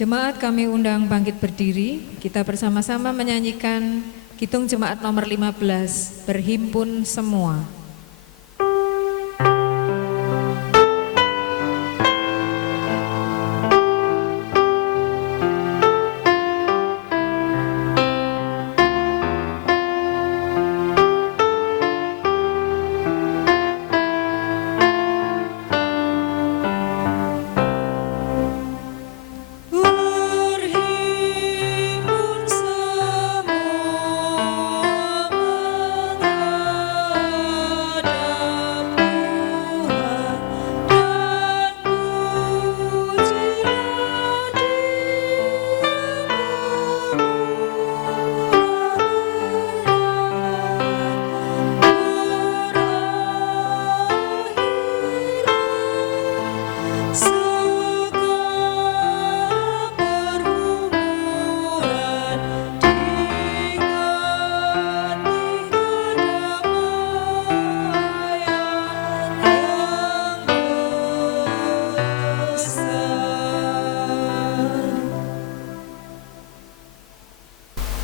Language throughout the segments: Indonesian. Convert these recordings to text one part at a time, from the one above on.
Jemaat kami undang bangkit berdiri, kita bersama-sama menyanyikan Kidung Jemaat nomor 15, Berhimpun Semua.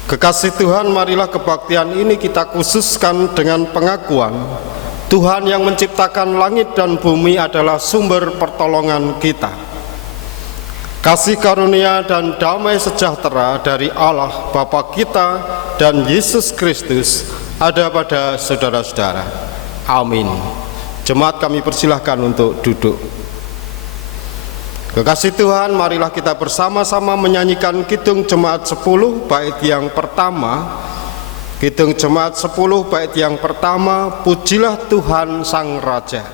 Kekasih Tuhan, marilah kebaktian ini kita khususkan dengan pengakuan Tuhan yang menciptakan langit dan bumi adalah sumber pertolongan kita. Kasih karunia dan damai sejahtera dari Allah Bapa kita dan Yesus Kristus ada pada saudara-saudara. Amin. Jemaat kami persilahkan untuk duduk. Kekasih Tuhan, marilah kita bersama-sama menyanyikan Kidung Jemaat 10 bait yang pertama. Kidung Jemaat 10 bait yang pertama, Pujilah Tuhan Sang Raja.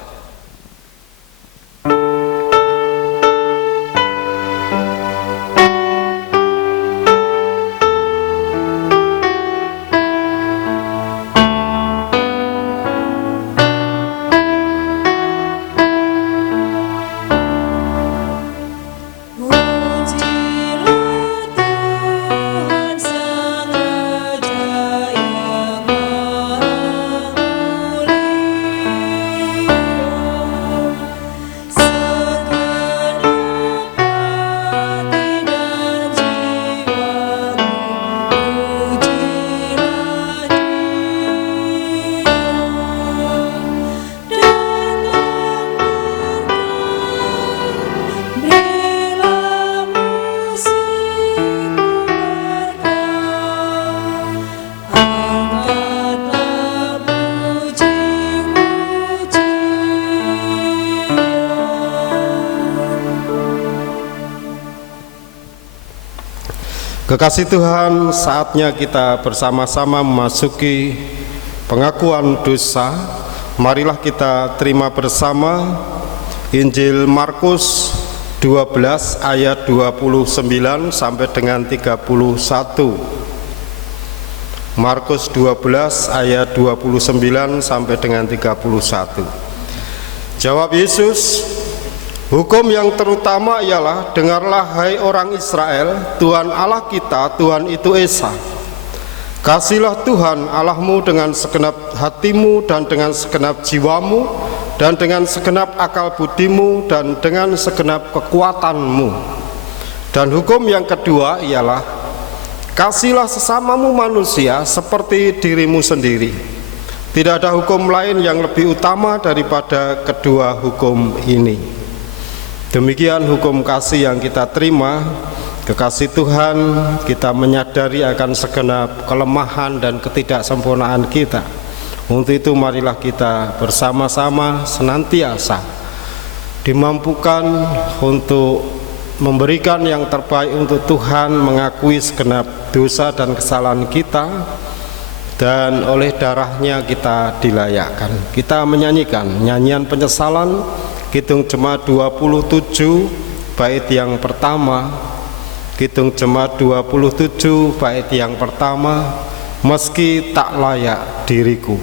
Kekasih Tuhan, saatnya kita bersama-sama memasuki pengakuan dosa. Marilah kita terima bersama Injil Markus 12 ayat 29 sampai dengan 31. Markus 12 ayat 29 sampai dengan 31. Jawab Yesus, hukum yang terutama ialah, dengarlah hai orang Israel, Tuhan Allah kita, Tuhan itu Esa. Kasihlah Tuhan Allahmu dengan segenap hatimu dan dengan segenap jiwamu dan dengan segenap akal budimu dan dengan segenap kekuatanmu. Dan hukum yang kedua ialah, kasihlah sesamamu manusia seperti dirimu sendiri. Tidak ada hukum lain yang lebih utama daripada kedua hukum ini. Demikian hukum kasih yang kita terima. Kekasih Tuhan, kita menyadari akan segenap kelemahan dan ketidaksempurnaan kita. Untuk itu marilah kita bersama-sama senantiasa dimampukan untuk memberikan yang terbaik untuk Tuhan, mengakui segenap dosa dan kesalahan kita, dan oleh darahnya kita dilayakkan. Kita menyanyikan nyanyian penyesalan Kidung Jemaat 27 bait yang pertama. Kidung Jemaat 27 bait yang pertama, meski tak layak diriku.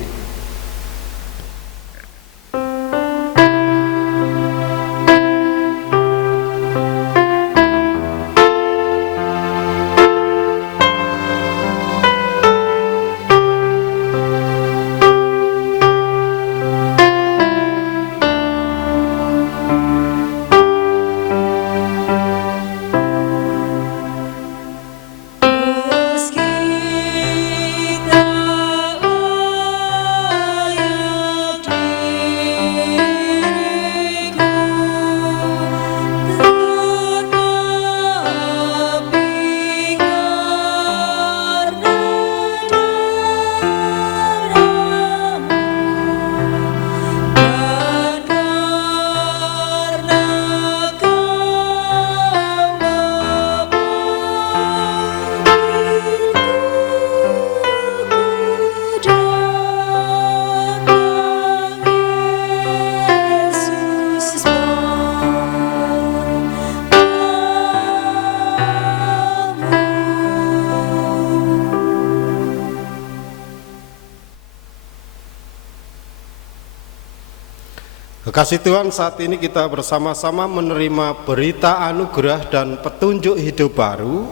Kekasih Tuhan, saat ini kita bersama-sama menerima berita anugerah dan petunjuk hidup baru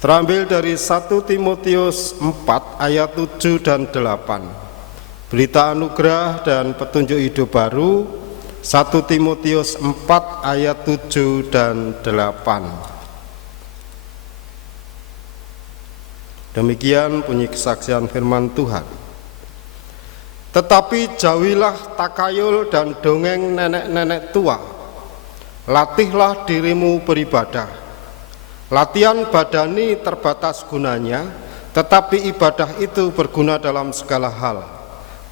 terambil dari 1 Timotius 4 ayat 7 dan 8. Berita anugerah dan petunjuk hidup baru 1 Timotius 4 ayat 7 dan 8. Demikian bunyi kesaksian firman Tuhan. Tetapi jauhilah takayul dan dongeng nenek-nenek tua. Latihlah dirimu beribadah. Latihan badani terbatas gunanya, tetapi ibadah itu berguna dalam segala hal,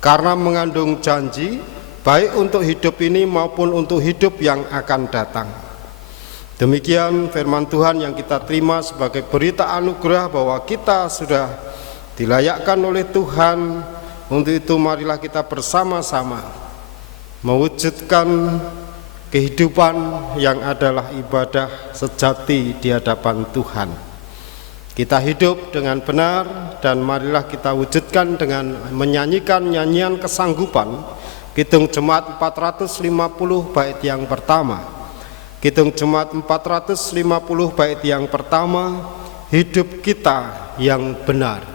karena mengandung janji, baik untuk hidup ini maupun untuk hidup yang akan datang. Demikian firman Tuhan yang kita terima sebagai berita anugerah bahwa kita sudah dilayakkan oleh Tuhan. Untuk itu marilah kita bersama-sama mewujudkan kehidupan yang adalah ibadah sejati di hadapan Tuhan. Kita hidup dengan benar dan marilah kita wujudkan dengan menyanyikan nyanyian kesanggupan Kidung Jemaat 450 bait yang pertama. Kidung Jemaat 450 bait yang pertama, hidup kita yang benar.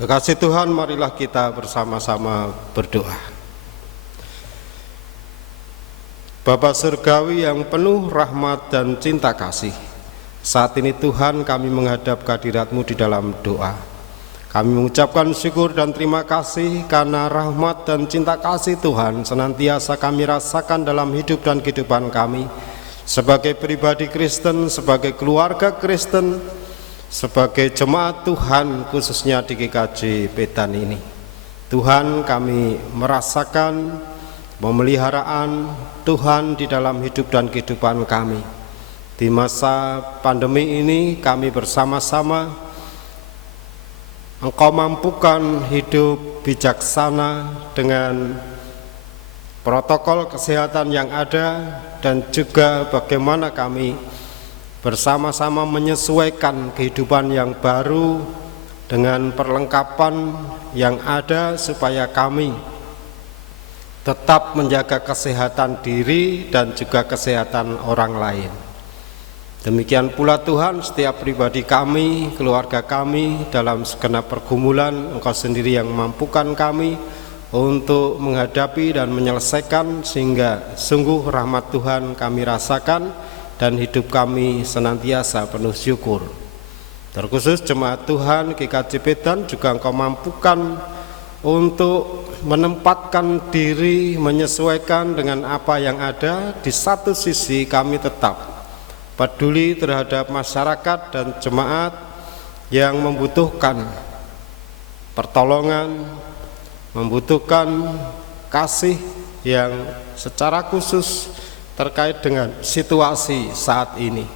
Kekasih Tuhan, marilah kita bersama-sama berdoa. Bapa Surgawi yang penuh rahmat dan cinta kasih, saat ini Tuhan kami menghadap kehadirat-Mu di dalam doa. Kami mengucapkan syukur dan terima kasih karena rahmat dan cinta kasih Tuhan senantiasa kami rasakan dalam hidup dan kehidupan kami sebagai pribadi Kristen, sebagai keluarga Kristen, sebagai jemaat Tuhan khususnya di GKJ Pedan ini. Tuhan, kami merasakan pemeliharaan Tuhan di dalam hidup dan kehidupan kami. Di masa pandemi ini kami bersama-sama Engkau mampukan hidup bijaksana dengan protokol kesehatan yang ada, dan juga bagaimana kami bersama-sama menyesuaikan kehidupan yang baru dengan perlengkapan yang ada supaya kami tetap menjaga kesehatan diri dan juga kesehatan orang lain. Demikian pula Tuhan, setiap pribadi kami, keluarga kami dalam segenap pergumulan, Engkau sendiri yang memampukan kami untuk menghadapi dan menyelesaikan, sehingga sungguh rahmat Tuhan kami rasakan dan hidup kami senantiasa penuh syukur. Terkhusus jemaat Tuhan GKJ Pedan juga Engkau mampukan untuk menempatkan diri, menyesuaikan dengan apa yang ada. Di satu sisi kami tetap peduli terhadap masyarakat dan jemaat yang membutuhkan pertolongan, membutuhkan kasih yang secara khusus terkait dengan situasi saat ini.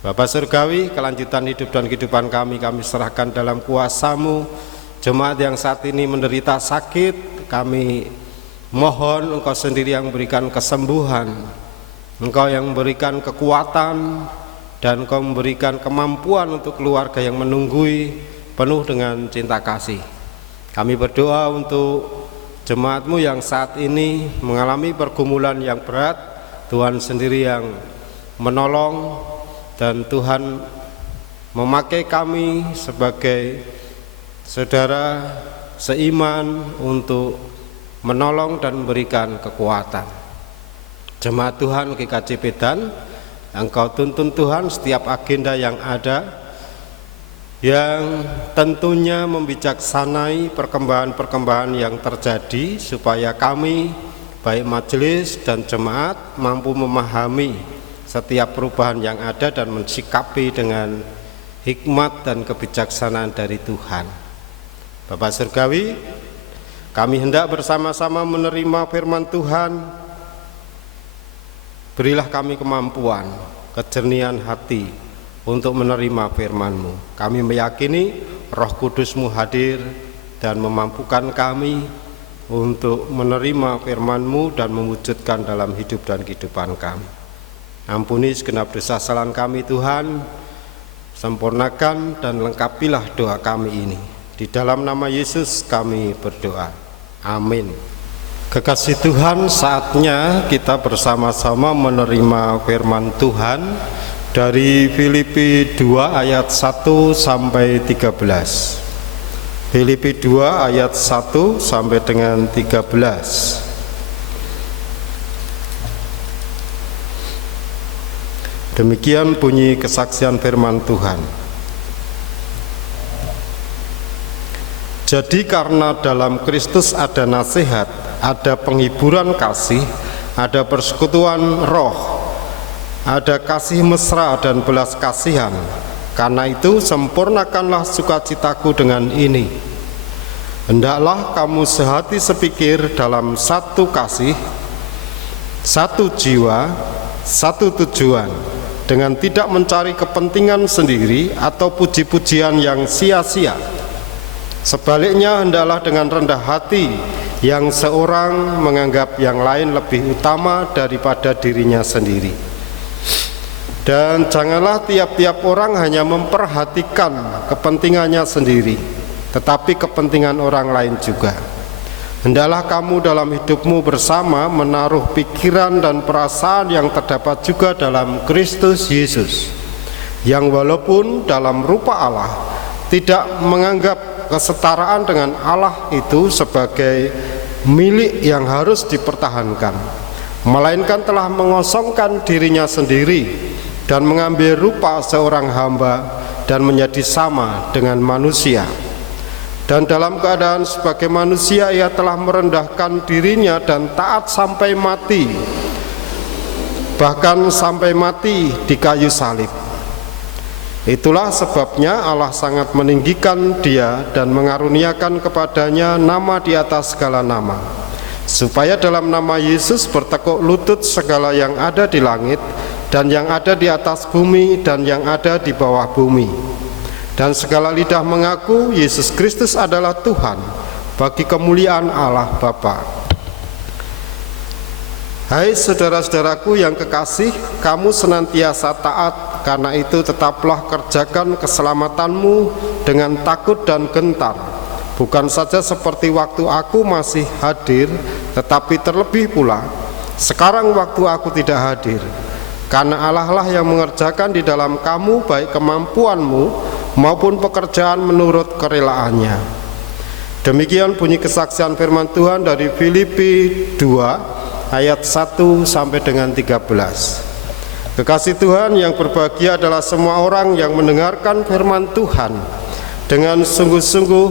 Bapa Surgawi, kelanjutan hidup dan kehidupan kami serahkan dalam kuasa-Mu. Jemaat yang saat ini menderita sakit, kami mohon Engkau sendiri yang memberikan kesembuhan, Engkau yang memberikan kekuatan, dan Engkau memberikan kemampuan untuk keluarga yang menunggui penuh dengan cinta kasih. Kami berdoa untuk jemaat-Mu yang saat ini mengalami pergumulan yang berat. Tuhan sendiri yang menolong, dan Tuhan memakai kami sebagai saudara seiman untuk menolong dan memberikan kekuatan. Jemaat Tuhan GKJ Medan, Engkau tuntun Tuhan setiap agenda yang ada, yang tentunya membijaksanai perkembangan-perkembangan yang terjadi, supaya kami baik majelis dan jemaat mampu memahami setiap perubahan yang ada dan mensikapi dengan hikmat dan kebijaksanaan dari Tuhan. Bapak Surgawi, kami hendak bersama-sama menerima firman Tuhan. Berilah kami kemampuan, kejernihan hati untuk menerima firman-Mu. Kami meyakini Roh Kudus-Mu hadir dan memampukan kami untuk menerima firman-Mu dan mewujudkan dalam hidup dan kehidupan kami. Ampuni segenap dosa kesalahan kami Tuhan, sempurnakan dan lengkapilah doa kami ini. Di dalam nama Yesus kami berdoa. Amin. Kekasih Tuhan, saatnya kita bersama-sama menerima firman Tuhan dari Filipi 2 ayat 1 sampai 13. Filipi 2 ayat 1 sampai dengan 13. Demikian bunyi kesaksian firman Tuhan. Jadi karena dalam Kristus ada nasihat, ada penghiburan kasih, ada persekutuan roh, ada kasih mesra dan belas kasihan. Karena itu sempurnakanlah sukacitaku dengan ini. Hendaklah kamu sehati sepikir dalam satu kasih, satu jiwa, satu tujuan, dengan tidak mencari kepentingan sendiri atau puji-pujian yang sia-sia. Sebaliknya hendaklah dengan rendah hati yang seorang menganggap yang lain lebih utama daripada dirinya sendiri. Dan janganlah tiap-tiap orang hanya memperhatikan kepentingannya sendiri, tetapi kepentingan orang lain juga. Hendaklah kamu dalam hidupmu bersama menaruh pikiran dan perasaan yang terdapat juga dalam Kristus Yesus, yang walaupun dalam rupa Allah tidak menganggap kesetaraan dengan Allah itu sebagai milik yang harus dipertahankan, melainkan telah mengosongkan dirinya sendiri dan mengambil rupa seorang hamba dan menjadi sama dengan manusia. Dan dalam keadaan sebagai manusia ia telah merendahkan dirinya dan taat sampai mati, bahkan sampai mati di kayu salib. Itulah sebabnya Allah sangat meninggikan dia dan mengaruniakan kepadanya nama di atas segala nama, supaya dalam nama Yesus bertekuk lutut segala yang ada di langit dan yang ada di atas bumi dan yang ada di bawah bumi, dan segala lidah mengaku Yesus Kristus adalah Tuhan, bagi kemuliaan Allah Bapa. Hai saudara-saudaraku yang kekasih, kamu senantiasa taat, karena itu tetaplah kerjakan keselamatanmu dengan takut dan gentar, bukan saja seperti waktu aku masih hadir, tetapi terlebih pula sekarang waktu aku tidak hadir. Karena Allah lah yang mengerjakan di dalam kamu baik kemampuanmu maupun pekerjaan menurut kerelaannya. Demikian bunyi kesaksian firman Tuhan dari Filipi 2 ayat 1 sampai dengan 13. Kekasih Tuhan yang berbahagia adalah semua orang yang mendengarkan firman Tuhan dengan sungguh-sungguh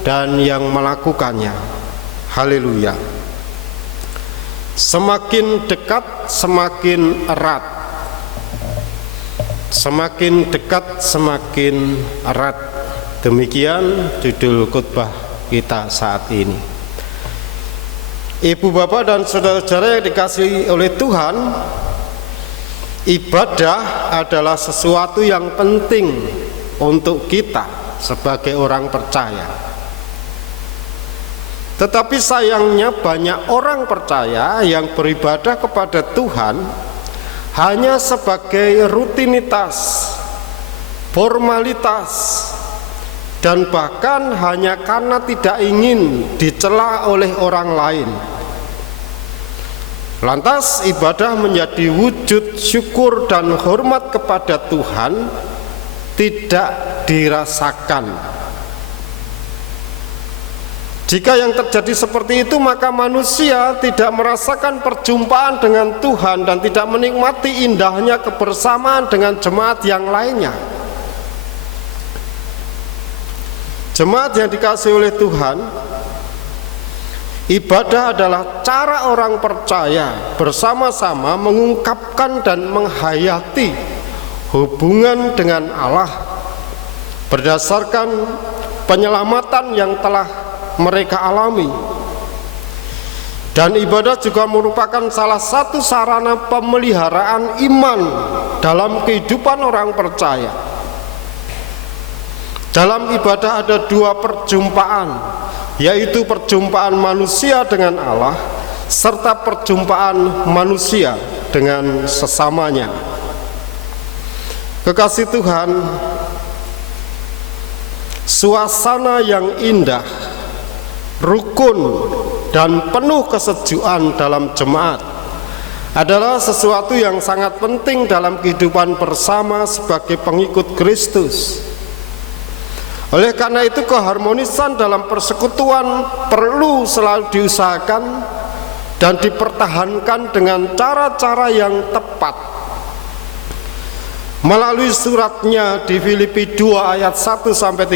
dan yang melakukannya. Haleluya. Semakin dekat semakin erat, semakin dekat semakin erat. Demikian judul khotbah kita saat ini. Ibu bapak dan saudara-saudara yang dikasihi oleh Tuhan, ibadah adalah sesuatu yang penting untuk kita sebagai orang percaya. Tetapi sayangnya banyak orang percaya yang beribadah kepada Tuhan hanya sebagai rutinitas, formalitas, dan bahkan hanya karena tidak ingin dicela oleh orang lain. Lantas ibadah menjadi wujud syukur dan hormat kepada Tuhan tidak dirasakan. Jika yang terjadi seperti itu, maka manusia tidak merasakan perjumpaan dengan Tuhan dan tidak menikmati indahnya kebersamaan dengan jemaat yang lainnya. Jemaat yang dikasihi oleh Tuhan, ibadah adalah cara orang percaya bersama-sama mengungkapkan dan menghayati hubungan dengan Allah berdasarkan penyelamatan yang telah mereka alami. Dan ibadah juga merupakan salah satu sarana pemeliharaan iman dalam kehidupan orang percaya. Dalam ibadah ada dua perjumpaan, yaitu perjumpaan manusia dengan Allah serta perjumpaan manusia dengan sesamanya. Kekasih Tuhan, suasana yang indah, rukun dan penuh kesejukan dalam jemaat adalah sesuatu yang sangat penting dalam kehidupan bersama sebagai pengikut Kristus. Oleh karena itu, keharmonisan dalam persekutuan perlu selalu diusahakan dan dipertahankan dengan cara-cara yang tepat. Melalui suratnya di Filipi 2 ayat 1-13,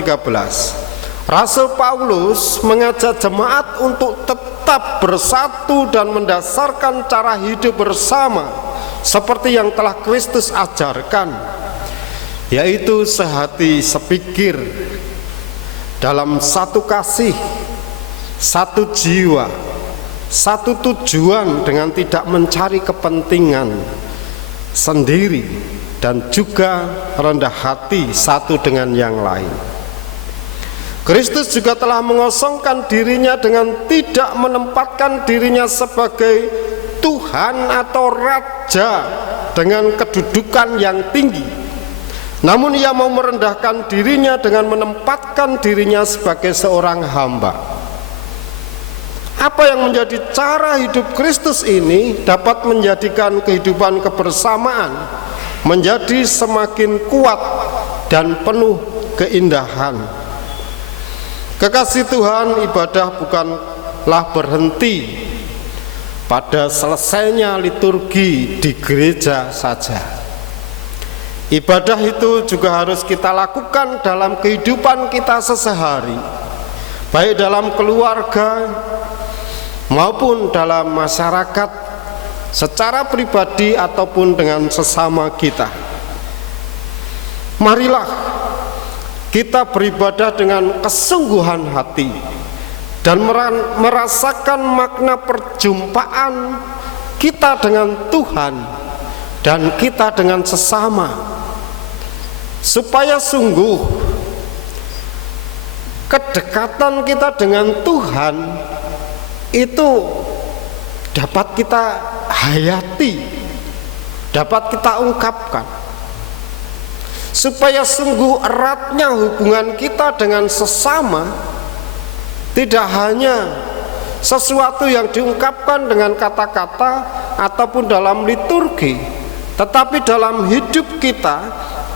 Rasul Paulus mengajak jemaat untuk tetap bersatu dan mendasarkan cara hidup bersama seperti yang telah Kristus ajarkan, yaitu sehati sepikir, dalam satu kasih, satu jiwa, satu tujuan, dengan tidak mencari kepentingan sendiri, dan juga rendah hati satu dengan yang lain. Kristus juga telah mengosongkan dirinya dengan tidak menempatkan dirinya sebagai Tuhan atau Raja dengan kedudukan yang tinggi. Namun ia mau merendahkan dirinya dengan menempatkan dirinya sebagai seorang hamba. Apa yang menjadi cara hidup Kristus ini dapat menjadikan kehidupan kebersamaan menjadi semakin kuat dan penuh keindahan. Kekasih Tuhan, ibadah bukanlah berhenti pada selesainya liturgi di gereja saja. Ibadah itu juga harus kita lakukan dalam kehidupan kita sehari-hari, baik dalam keluarga maupun dalam masyarakat, secara pribadi ataupun dengan sesama kita. Marilah kita beribadah dengan kesungguhan hati dan merasakan makna perjumpaan kita dengan Tuhan dan kita dengan sesama, supaya sungguh kedekatan kita dengan Tuhan itu dapat kita hayati, dapat kita ungkapkan, supaya sungguh eratnya hubungan kita dengan sesama tidak hanya sesuatu yang diungkapkan dengan kata-kata ataupun dalam liturgi, tetapi dalam hidup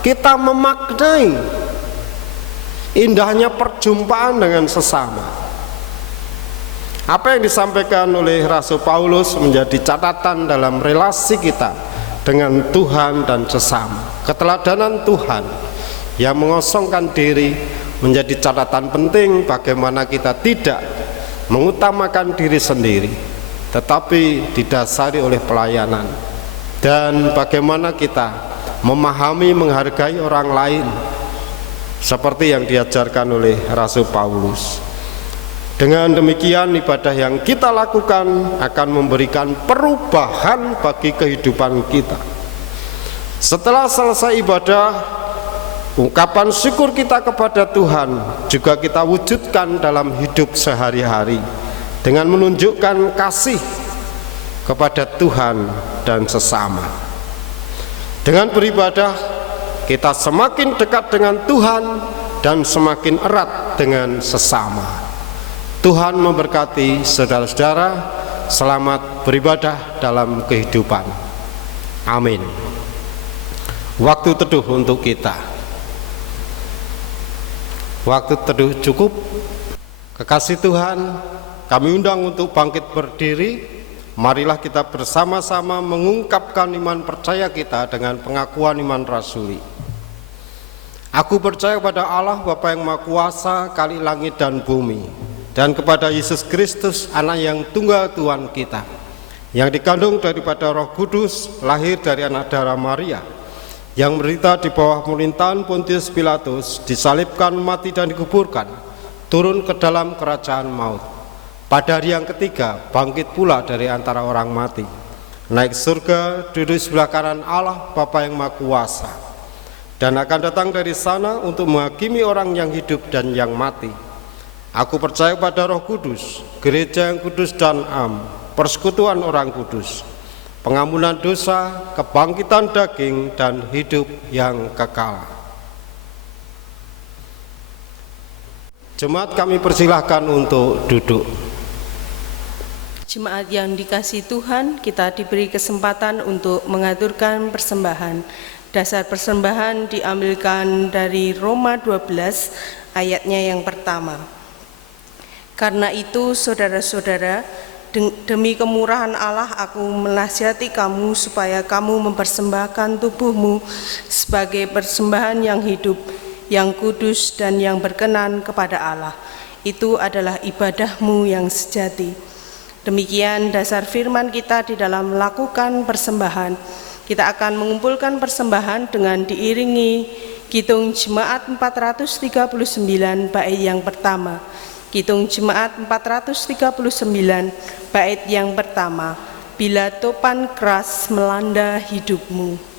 kita memaknai indahnya perjumpaan dengan sesama. Apa yang disampaikan oleh Rasul Paulus menjadi catatan dalam relasi kita dengan Tuhan dan sesama. Keteladanan Tuhan yang mengosongkan diri menjadi catatan penting bagaimana kita tidak mengutamakan diri sendiri, tetapi didasari oleh pelayanan, dan bagaimana kita memahami, menghargai orang lain seperti yang diajarkan oleh Rasul Paulus. Dengan demikian, ibadah yang kita lakukan akan memberikan perubahan bagi kehidupan kita. Setelah selesai ibadah, ungkapan syukur kita kepada Tuhan juga kita wujudkan dalam hidup sehari-hari dengan menunjukkan kasih kepada Tuhan dan sesama. Dengan beribadah, kita semakin dekat dengan Tuhan dan semakin erat dengan sesama. Tuhan memberkati saudara-saudara. Selamat beribadah dalam kehidupan. Amin. Waktu teduh untuk kita. Waktu teduh cukup. Kekasih Tuhan, kami undang untuk bangkit berdiri. Marilah kita bersama-sama mengungkapkan iman percaya kita dengan pengakuan iman rasuli. Aku percaya pada Allah Bapa yang Maha Kuasa, Kali langit dan bumi, dan kepada Yesus Kristus, Anak yang tunggal Tuhan kita, yang dikandung daripada Roh Kudus, lahir dari anak darah Maria, yang menderita di bawah pemerintahan Pontius Pilatus, disalibkan, mati dan dikuburkan, turun ke dalam kerajaan maut. Pada hari yang ketiga bangkit pula dari antara orang mati, naik surga, duduk sebelah kanan Allah Bapa yang Maha Kuasa, dan akan datang dari sana untuk menghakimi orang yang hidup dan yang mati. Aku percaya pada Roh Kudus, gereja yang kudus dan am, persekutuan orang kudus, pengampunan dosa, kebangkitan daging, dan hidup yang kekal. Jemaat, kami persilahkan untuk duduk. Jemaat yang dikasihi Tuhan, kita diberi kesempatan untuk mengaturkan persembahan. Dasar persembahan diambilkan dari Roma 12 ayatnya yang pertama. Karena itu saudara-saudara, demi kemurahan Allah aku menasihati kamu supaya kamu mempersembahkan tubuhmu sebagai persembahan yang hidup, yang kudus dan yang berkenan kepada Allah. Itu adalah ibadahmu yang sejati. Demikian dasar firman kita di dalam melakukan persembahan. Kita akan mengumpulkan persembahan dengan diiringi Kidung Jemaat 439 bait yang pertama. Kidung Jemaat 439 bait yang pertama. Bila topan keras melanda hidupmu.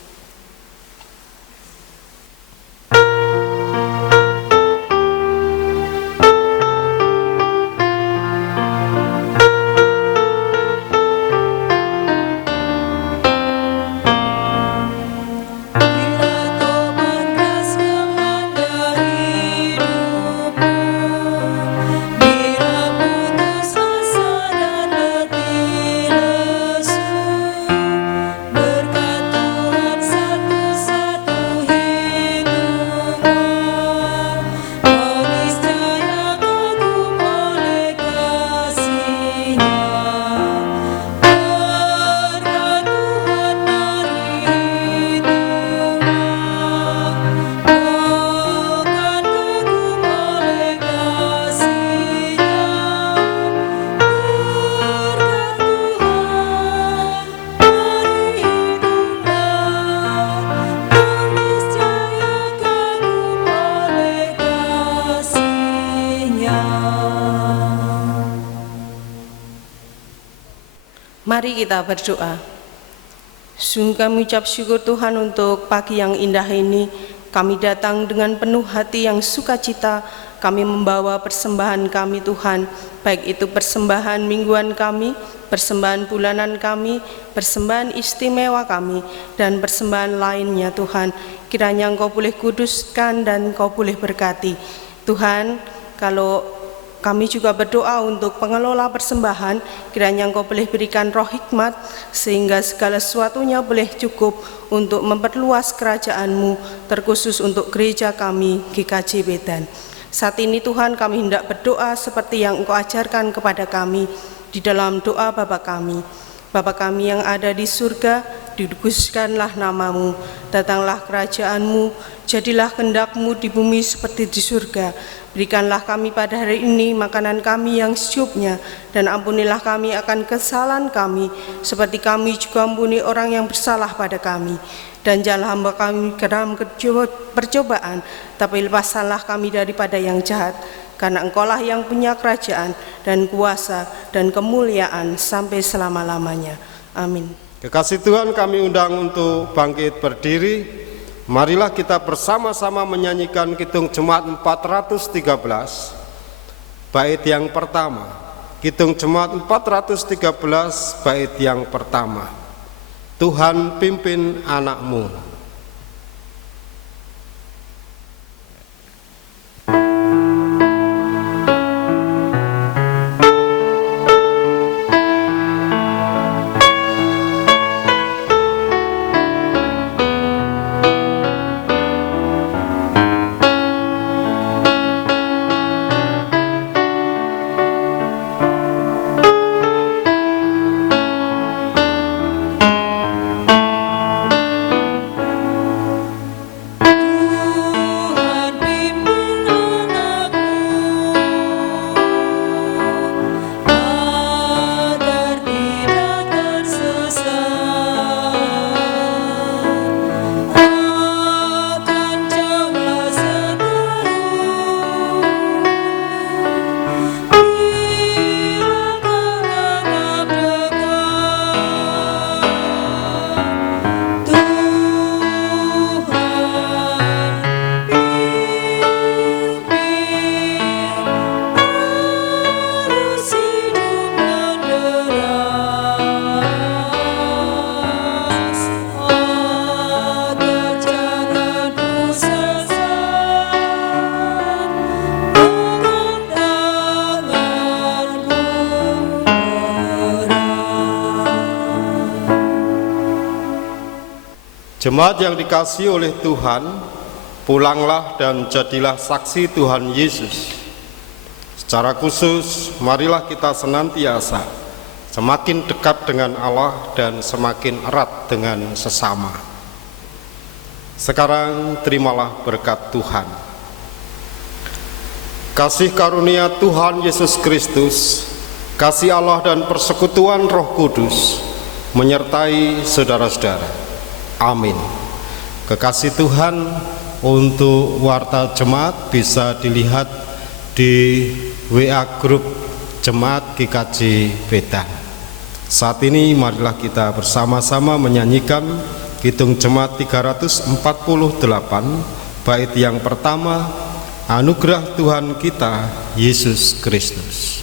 Mari kita berdoa. Sungguh kami ucap syukur Tuhan untuk pagi yang indah ini. Kami datang dengan penuh hati yang sukacita. Kami membawa persembahan kami Tuhan, baik itu persembahan mingguan kami, persembahan bulanan kami, persembahan istimewa kami, dan persembahan lainnya Tuhan. Kiranya Engkau boleh kuduskan dan Engkau boleh berkati. Tuhan, kalau kami juga berdoa untuk pengelola persembahan, kiranya Engkau boleh berikan roh hikmat, sehingga segala sesuatunya boleh cukup untuk memperluas kerajaan-Mu, terkhusus untuk gereja kami, GKJ Medan. Saat ini Tuhan, kami hendak berdoa seperti yang Engkau ajarkan kepada kami di dalam doa Bapa kami. Bapa kami yang ada di surga, dikuduskanlah nama-Mu, datanglah kerajaan-Mu, jadilah kehendak-Mu di bumi seperti di surga. Berikanlah kami pada hari ini makanan kami yang secukupnya, dan ampunilah kami akan kesalahan kami, seperti kami juga ampuni orang yang bersalah pada kami. Dan janganlah hamba kami ke dalam percobaan, tapi lepaskanlah kami daripada yang jahat. Karena Engkaulah yang punya kerajaan dan kuasa dan kemuliaan sampai selama-lamanya. Amin. Kekasih Tuhan, kami undang untuk bangkit berdiri. Marilah kita bersama-sama menyanyikan Kidung Jemaat 413 bait yang pertama. Kidung Jemaat 413 bait yang pertama. Tuhan pimpin anak-Mu. Jemaat yang dikasihi oleh Tuhan, pulanglah dan jadilah saksi Tuhan Yesus. Secara khusus, marilah kita senantiasa semakin dekat dengan Allah dan semakin erat dengan sesama. Sekarang terimalah berkat Tuhan. Kasih karunia Tuhan Yesus Kristus, kasih Allah dan persekutuan Roh Kudus menyertai saudara-saudara. Amin. Kekasih Tuhan, untuk warta jemaat bisa dilihat di WA grup Jemaat GKJ Wedan. Saat ini marilah kita bersama-sama menyanyikan Kidung Jemaat 348, bait yang pertama, Anugerah Tuhan kita Yesus Kristus.